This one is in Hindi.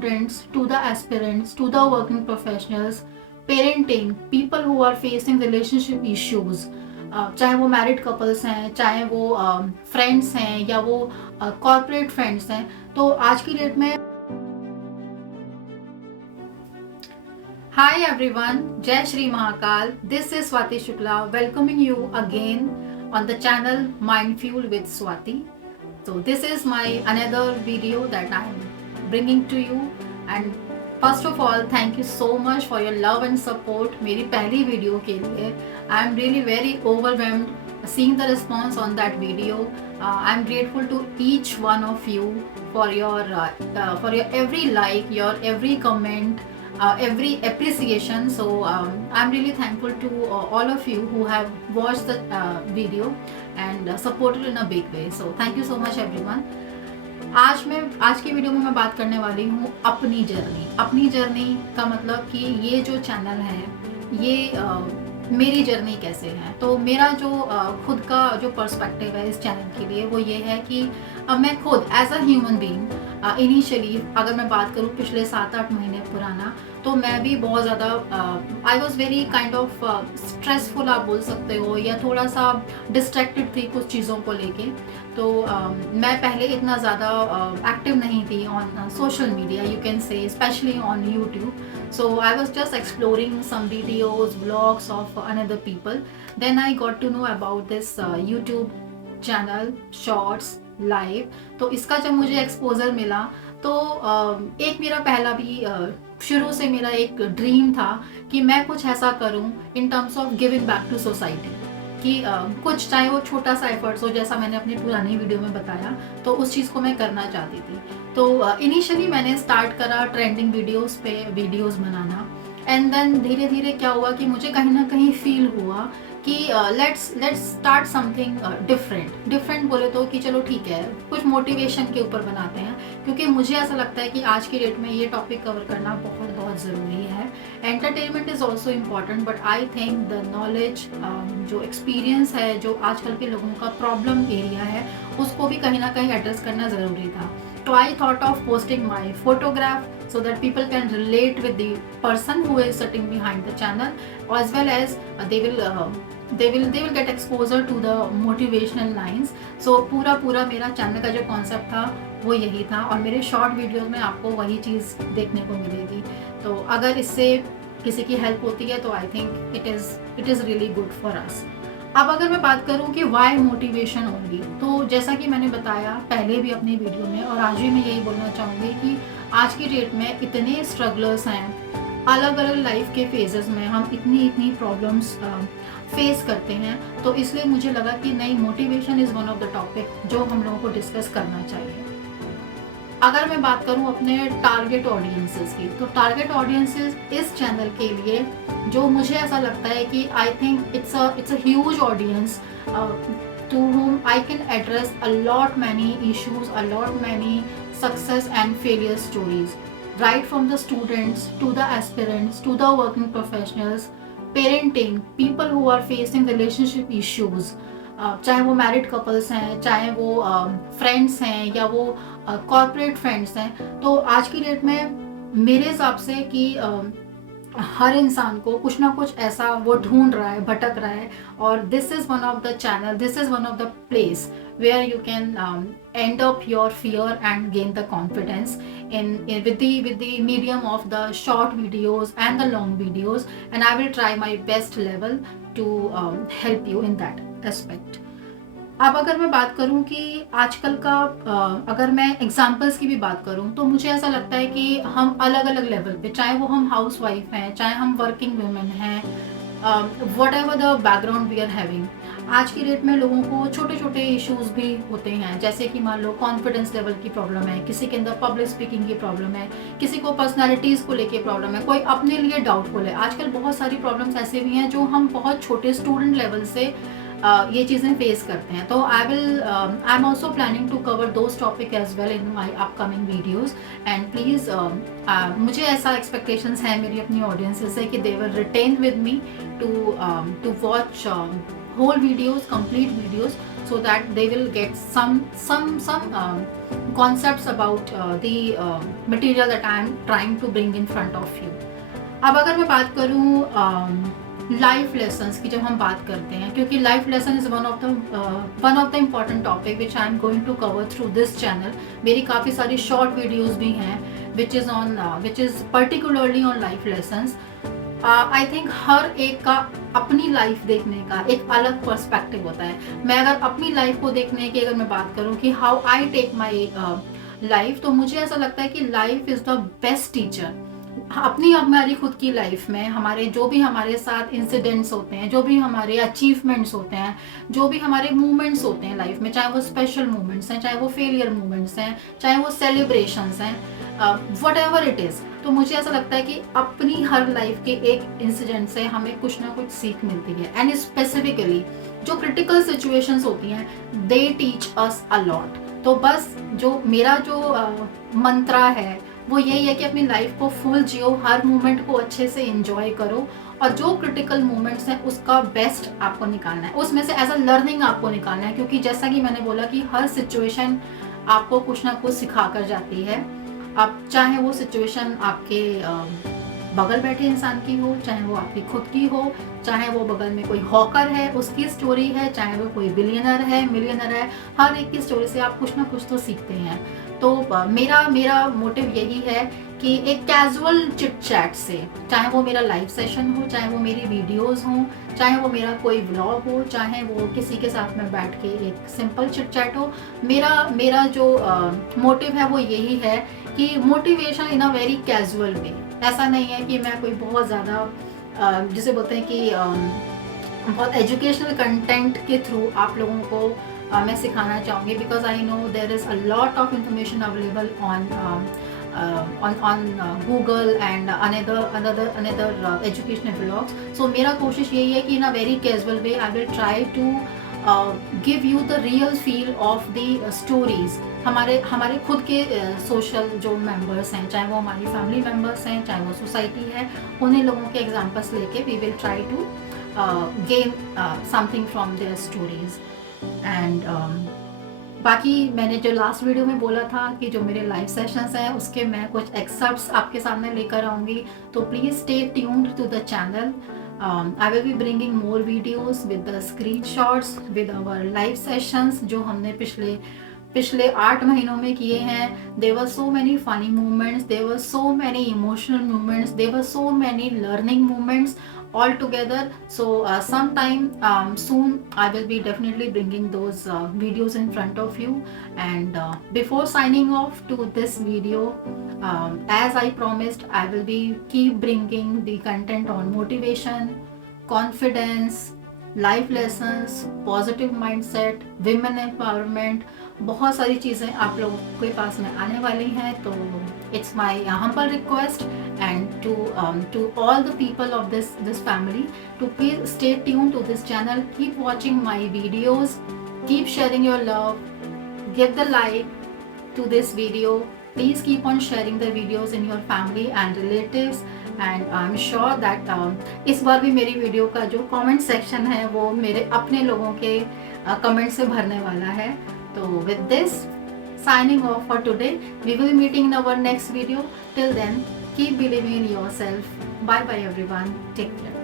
students, to the aspirants, to the working professionals, parenting, people who are facing relationship issues, चाहे वो मैरिड कपल्स हैं, चाहे वो फ्रेंड्स हैं या वो कॉर्पोरेट फ्रेंड्स हैं, तो आज की डेट में हाय एवरीवन, जय Shri Mahakal. This is Swati Shukla welcoming you again on the channel Mindful with Swati. So this is my another video that I am bringing to you, and first of all thank you so much for your love and support मेरी पहली वीडियो के लिए। I am really very overwhelmed seeing the response on that video. I am grateful to each one of you for your every like, your every comment, every appreciation. So I'm really thankful to all of you who have watched the video and supported in a big way. So thank you so much everyone. आज की वीडियो में मैं बात करने वाली हूँ अपनी जर्नी का मतलब कि ये जो चैनल है ये मेरी जर्नी कैसे है। तो मेरा जो खुद का जो पर्सपेक्टिव है इस चैनल के लिए वो ये है कि मैं खुद as a human being initially अगर मैं बात करूँ पिछले 7-8 महीने पुराना, तो मैं भी बहुत ज़्यादा I was very kind of stressful आप बोल सकते हो, या थोड़ा सा डिस्ट्रैक्टेड थी कुछ चीज़ों को लेके। तो मैं पहले इतना ज़्यादा एक्टिव नहीं थी on social media, you can say specially on YouTube. So I was just exploring some videos, vlogs of another people. Then I got to know about this YouTube channel, Shorts, Live. तो इसका जब मुझे एक्सपोजर मिला तो एक मेरा पहला भी शुरू से मेरा एक ड्रीम था कि मैं कुछ ऐसा करूं in terms of giving back to society, कि कुछ चाहे वो छोटा सा एफर्ट्स हो, जैसा मैंने अपनी पुरानी वीडियो में बताया, तो उस चीज़ को मैं करना चाहती थी. तो इनिशियली मैंने स्टार्ट करा ट्रेंडिंग वीडियोस पे वीडियोस बनाना, एंड देन धीरे धीरे क्या हुआ कि मुझे कहीं ना कहीं फील हुआ कि लेट्स स्टार्ट समथिंग डिफरेंट बोले तो कि चलो ठीक है कुछ मोटिवेशन के ऊपर बनाते हैं, क्योंकि मुझे ऐसा लगता है कि आज की डेट में ये टॉपिक कवर करना बहुत बहुत ज़रूरी है. Entertainment is also important, but I think the knowledge, जो एक्सपीरियंस है, जो आजकल के लोगों का प्रॉब्लम एरिया है, उसको भी कहीं ना कहीं एड्रेस करना ज़रूरी था. So I thought of posting my photograph so that people can relate with the person who is sitting behind the channel, as well as they will get exposure to the motivational lines. So पूरा मेरा चैनल का जो कॉन्सेप्ट था वो यही था, और मेरे शॉर्ट वीडियोस में आपको वही चीज़ देखने को मिलेगी. तो अगर इससे किसी की हेल्प होती है तो I think it is really good for us. अब अगर मैं बात करूं कि वाई मोटिवेशन ओनली, तो जैसा कि मैंने बताया पहले भी अपनी वीडियो में, और आज भी मैं यही बोलना चाहूँगी कि आज की डेट में इतने स्ट्रगलर्स हैं, अलग अलग लाइफ के फेजेस में हम इतनी प्रॉब्लम्स फेस करते हैं. तो इसलिए मुझे लगा कि नहीं, motivation is one of the topic जो हम लोगों को डिस्कस करना चाहिए. अगर मैं बात करूं अपने टारगेट ऑडियंसेस की, तो टारगेट ऑडियंसेस इस चैनल के लिए जो मुझे ऐसा लगता है कि I think it's a huge audience to whom I can address a lot many issues, a lot many success and failure stories, right from the students to the aspirants to the working professionals, parenting, people who are facing relationship issues, चाहे वो मैरिड कपल्स हैं, चाहे वो फ्रेंड्स हैं या वो कॉर्पोरेट फ्रेंड्स हैं. तो आज की डेट में मेरे हिसाब से कि हर इंसान को कुछ ना कुछ ऐसा वो ढूंढ रहा है, भटक रहा है, और this is one of the channel, this is one of the place where you can end up your fear and gain the confidence with the medium of the short videos and the long videos, and I will try my best level to help you in that aspect. अब अगर मैं बात करूं कि आजकल का अगर मैं एग्जांपल्स की भी बात करूं, तो मुझे ऐसा लगता है कि हम अलग अलग लेवल पे, चाहे वो हम हाउस वाइफ हैं, चाहे हम वर्किंग वुमेन हैं, whatever the background we are having, आज की डेट में लोगों को छोटे छोटे इश्यूज भी होते हैं. जैसे कि मान लो कॉन्फिडेंस लेवल की प्रॉब्लम है, किसी के अंदर पब्लिक स्पीकिंग की प्रॉब्लम है, किसी को पर्सनालिटीज़ को लेके प्रॉब्लम है, कोई अपने लिए डाउटफुल है. आजकल बहुत सारी प्रॉब्लम्स ऐसे भी हैं जो हम बहुत छोटे स्टूडेंट लेवल से ये चीज़ें फेस करते हैं. तो I am also planning to cover those topic as well in my upcoming videos. And please मुझे ऐसा एक्सपेक्टेशंस है मेरी अपनी ऑडियंसेस से कि they will retain with me to watch whole videos, complete videos, so that they will get some concepts about the material that I am trying to bring in front of you. अब अगर मैं बात करूँ लाइफ लेसन्स की, जब हम बात करते हैं, क्योंकि life lesson is one of the important topic which I am going to cover through this channel. मेरी काफ़ी सारी शॉर्ट वीडियोज़ भी हैं which is particularly on life lessons. I think हर एक का अपनी लाइफ देखने का एक अलग पर्सपेक्टिव होता है. मैं अगर अपनी लाइफ को देखने की अगर मैं बात करूँ कि how I take my life, तो मुझे ऐसा लगता है कि life is the best teacher. अपनी हमारी खुद की लाइफ में हमारे जो भी हमारे साथ इंसिडेंट्स होते हैं, जो भी हमारे अचीवमेंट्स होते हैं, जो भी हमारे मूवमेंट्स होते हैं लाइफ में, चाहे वो स्पेशल मूवमेंट्स हैं, चाहे वो फेलियर मूवमेंट्स हैं, चाहे वो सेलिब्रेशंस हैं, वट एवर इट इज़, तो मुझे ऐसा लगता है कि अपनी हर लाइफ के एक इंसिडेंट से हमें कुछ ना कुछ सीख मिलती है. एंड स्पेसिफिकली जो क्रिटिकल सिचुएशंस होती हैं, they teach us a lot. तो बस जो मेरा मंत्रा है वो यही है कि अपनी लाइफ को फुल जियो, हर मोमेंट को अच्छे से एंजॉय करो, और जो क्रिटिकल मोमेंट्स हैं उसका बेस्ट आपको निकालना है, उसमें से एज अ लर्निंग आपको निकालना है. क्योंकि जैसा कि मैंने बोला कि हर सिचुएशन आपको कुछ ना कुछ सिखा कर जाती है. अब चाहे वो सिचुएशन आपके बगल बैठे इंसान की हो, चाहे वो आपकी खुद की हो, चाहे वो बगल में कोई हॉकर है उसकी स्टोरी है, चाहे वो कोई बिलियनर है, मिलियनर है, हर एक की स्टोरी से आप कुछ ना कुछ तो सीखते हैं. तो मेरा मोटिव यही है कि एक कैजुअल चिट चैट से, चाहे वो मेरा लाइव सेशन हो, चाहे वो मेरी वीडियोस हों, चाहे वो मेरा कोई व्लॉग हो, चाहे वो किसी के साथ में बैठ के एक सिंपल चिट चैट हो, मेरा जो मोटिव है वो यही है कि motivation in a very casual way. ऐसा नहीं है कि मैं कोई बहुत ज़्यादा जिसे बोलते हैं कि बहुत एजुकेशनल कंटेंट के थ्रू आप लोगों को मैं सिखाना चाहूँगी, because I know there is a lot of information available on Google and another educational vlogs. So मेरा कोशिश यही है कि in a very casual way I will try to give you the real feel of the stories. हमारे खुद के सोशल जो मेंबर्स हैं, चाहे वो हमारी फैमिली मेंबर्स हैं, चाहे वो सोसाइटी है, उन्हीं लोगों के एग्जांपल्स लेके we will try to gain something from their stories. And बाकी मैंने जो लास्ट वीडियो में बोला था कि जो मेरे लाइव सेशंस हैं उसके मैं कुछ एक्सर्प्ट्स आपके सामने लेकर आऊँगी, तो please stay tuned to the channel. I will be bringing more videos with the screenshots with our live sessions जो हमने पिछले 8 महीनों में किए हैं. There were so many funny moments, there were so many emotional moments, there were so many learning moments all together. So sometime soon I will be definitely bringing those videos in front of you. And before signing off to this video, as I promised, I will be keep bringing the content on motivation, confidence, life lessons, positive mindset, women empowerment. बहुत सारी चीज़ें आप लोगों के पास में आने वाली हैं. तो it's my humble request and to all the people of this family to please stay tuned to this channel, keep watching my videos, keep sharing your love, give the like to this video, please keep on sharing the videos in your family and relatives. And I'm sure that इस बार भी मेरी वीडियो का जो कमेंट सेक्शन है वो मेरे अपने लोगों के कमेंट से भरने वाला है. तो with this, signing off for today. We will be meeting in our next video. Till then, keep believing in yourself. Bye bye everyone. Take care.